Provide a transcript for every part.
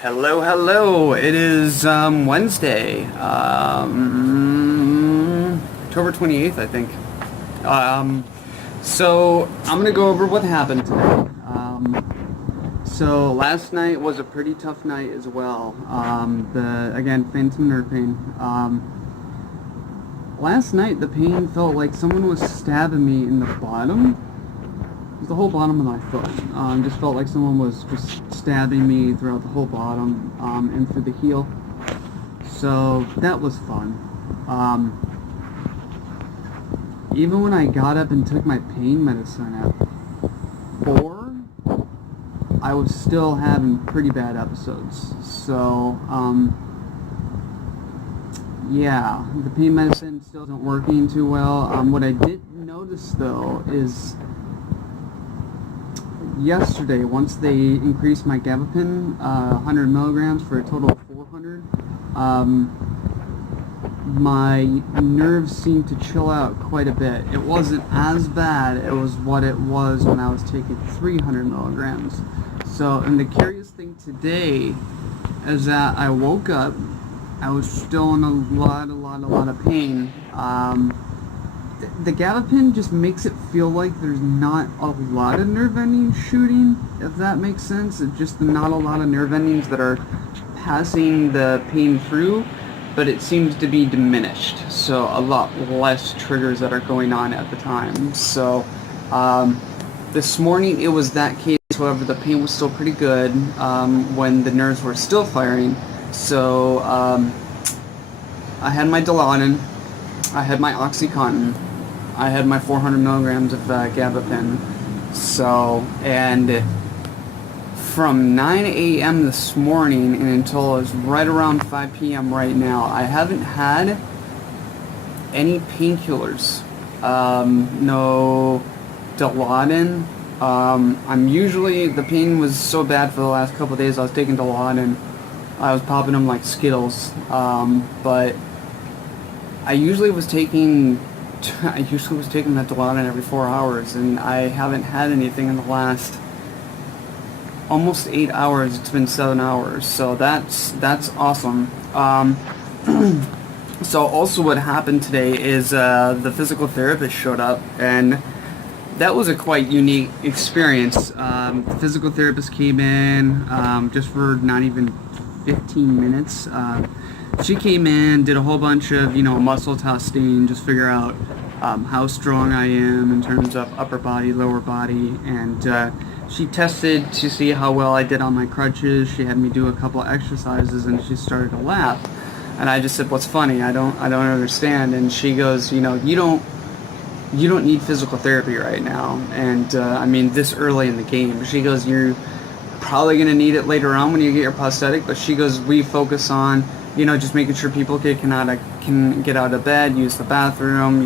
Hello, hello. It is Wednesday, October 28th, I think. Um, so I'm gonna go over what happened today. So last night was a pretty tough night as well. Again, phantom nerve pain. Last night the pain felt like someone was stabbing me in the bottom. The whole bottom of my foot. Just felt like someone was just stabbing me throughout the whole bottom and through the heel. So that was fun. Even when I got up and took my pain medicine at 4, I was still having pretty bad episodes. So, yeah, the pain medicine still isn't working too well. What I did notice though is yesterday, once they increased my gabapin 100 milligrams for a total of 400, my nerves seemed to chill out quite a bit. It wasn't as bad as what it was when I was taking 300 milligrams. So, and the curious thing today is that I woke up, I was still in a lot of pain. The gabapin just makes it feel like there's not a lot of nerve endings shooting, if that makes sense. It's just not a lot of nerve endings that are passing the pain through, but it seems to be diminished. So a lot less triggers that are going on at the time. So this morning it was that case. However, the pain was still pretty good when the nerves were still firing. So I had my Dilaudid, I had my OxyContin, I had my 400 milligrams of gabapin. So, and from 9 a.m. this morning and until it's right around 5 p.m. right now, I haven't had any painkillers. No Dilaudid. I'm usually, the pain was so bad for the last couple of days, I was taking Dilaudid. I was popping them like Skittles. But I usually was taking that Dilaudid every 4 hours, and I haven't had anything in the last almost 8 hours. It's been 7 hours, so that's awesome. So also what happened today is the physical therapist showed up, and that was a quite unique experience. The physical therapist came in just for not even 15 minutes. She came in, did a whole bunch of, muscle testing, just figure out how strong I am in terms of upper body, lower body, and she tested to see how well I did on my crutches. She had me do a couple of exercises, and she started to laugh. And I just said, "What's funny? I don't understand." And she goes, "You don't need physical therapy right now." And I mean, this early in the game. She goes, "You're probably gonna need it later on when you get your prosthetic." But she goes, "We focus on, just making sure people can get out of bed, use the bathroom,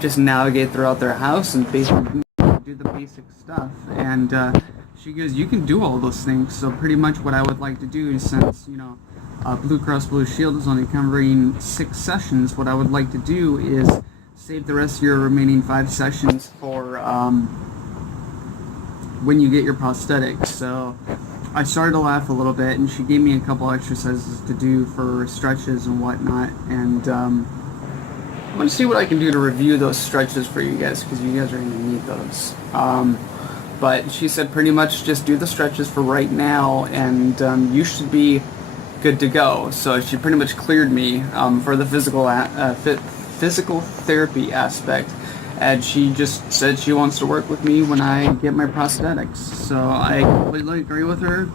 just navigate throughout their house and basically do the basic stuff." And she goes, "You can do all those things." So pretty much what I would like to do is, since, Blue Cross Blue Shield is only covering 6 sessions, what I would like to do is save the rest of your remaining 5 sessions for when you get your prosthetics. So I started to laugh a little bit, and she gave me a couple exercises to do for stretches and whatnot, and I'm going to see what I can do to review those stretches for you guys, because you guys are going to need those. But she said pretty much just do the stretches for right now, and you should be good to go. So she pretty much cleared me for the physical therapy aspect. And she just said she wants to work with me when I get my prosthetics. So I completely agree with her.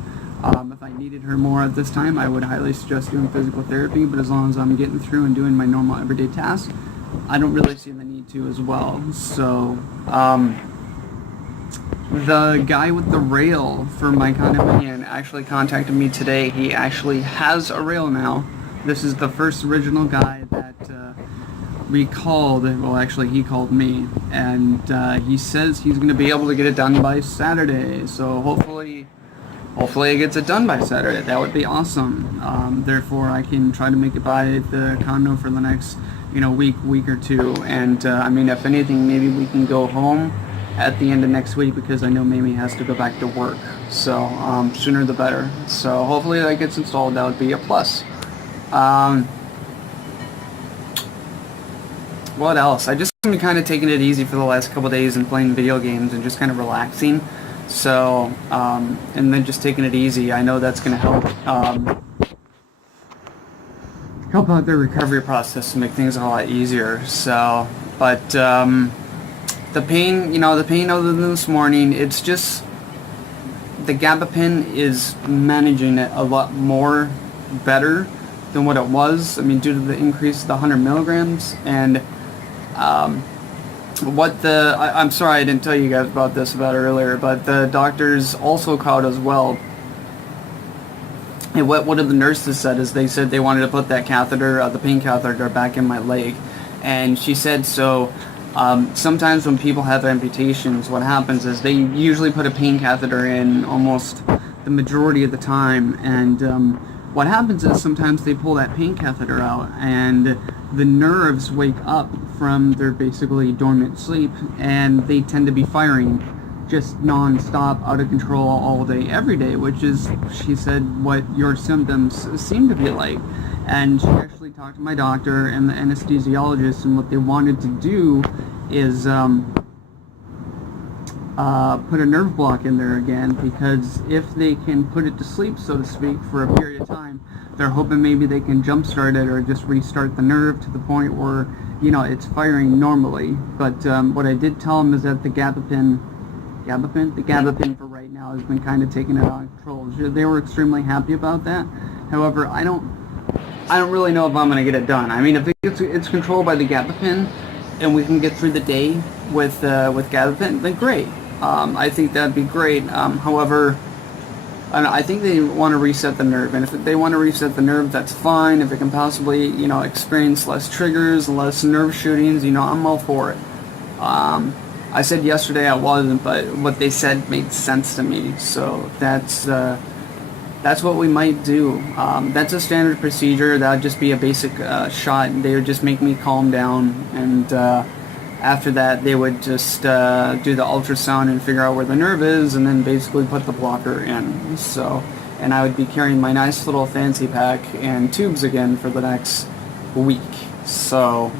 If I needed her more at this time, I would highly suggest doing physical therapy. But as long as I'm getting through and doing my normal everyday tasks, I don't really see the need to as well. So the guy with the rail for my condominium actually contacted me today. He actually has a rail now. This is the first original guy that we called. Well, actually he called me, and he says he's going to be able to get it done by Saturday. So hopefully he gets it done by Saturday. That would be awesome. Therefore I can try to make it by the condo for the next week or two, and I mean, if anything, maybe we can go home at the end of next week, because I know Mamie has to go back to work. So sooner the better. So hopefully that gets installed. That would be a plus. What else? I just been kind of taking it easy for the last couple of days and playing video games and just kind of relaxing. So and then just taking it easy. I know that's going to help out the recovery process to make things a lot easier. So, but the pain, the pain other than this morning, it's just the gabapin is managing it a lot more better than what it was. I mean, due to the increase of the 100 milligrams. And I'm sorry I didn't tell you guys about this earlier, but the doctors also called as well. And what one of the nurses said is they said they wanted to put that catheter, the pain catheter, back in my leg. And she said, so sometimes when people have amputations, what happens is they usually put a pain catheter in almost the majority of the time. And what happens is sometimes they pull that pain catheter out and the nerves wake up from their basically dormant sleep, and they tend to be firing just non-stop, out of control, all day, every day, which is, she said, what your symptoms seem to be like. And she actually talked to my doctor and the anesthesiologist, and what they wanted to do is put a nerve block in there again, because if they can put it to sleep, so to speak, for a period of time, they're hoping maybe they can jumpstart it or just restart the nerve to the point where, it's firing normally. But what I did tell them is that the gabapin for right now has been kind of taking it out of control. They were extremely happy about that. However, I don't really know if I'm going to get it done. I mean, if it's controlled by the gabapin and we can get through the day with gabapin, then great. I think that'd be great. However, I think they want to reset the nerve, and if they want to reset the nerve, that's fine. If it can possibly, experience less triggers, less nerve shootings, I'm all for it. I said yesterday I wasn't, but what they said made sense to me, so that's what we might do. That's a standard procedure. That would just be a basic shot. They would just make me calm down, and after that they would just do the ultrasound and figure out where the nerve is, and then basically put the blocker in. So, and I would be carrying my nice little fancy pack and tubes again for the next week. So,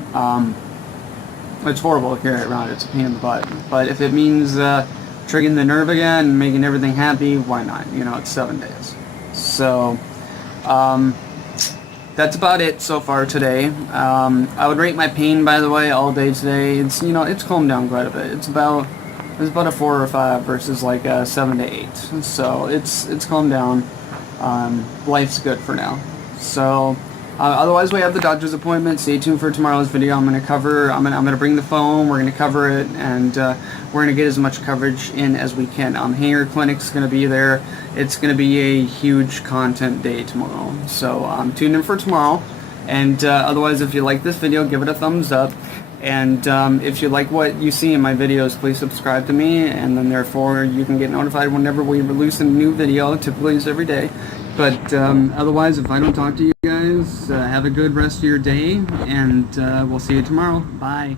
it's horrible to carry it around. It's a pain in the butt. But if it means triggering the nerve again and making everything happy, why not? It's 7 days. So, that's about it so far today. I would rate my pain, by the way, all day today. It's it's calmed down quite a bit. It's about a 4 or 5 versus like a 7 to 8. So it's calmed down. Life's good for now. So otherwise, we have the doctor's appointment. Stay tuned for tomorrow's video. I'm gonna bring the phone. We're gonna cover it, and we're gonna get as much coverage in as we can. Hanger Clinic's gonna be there. It's gonna be a huge content day tomorrow. So tune in for tomorrow. And otherwise, if you like this video, give it a thumbs up. And if you like what you see in my videos, please subscribe to me, and then therefore you can get notified whenever we release a new video. Typically it's every day. But otherwise, if I don't talk to you guys, have a good rest of your day, and we'll see you tomorrow. Bye.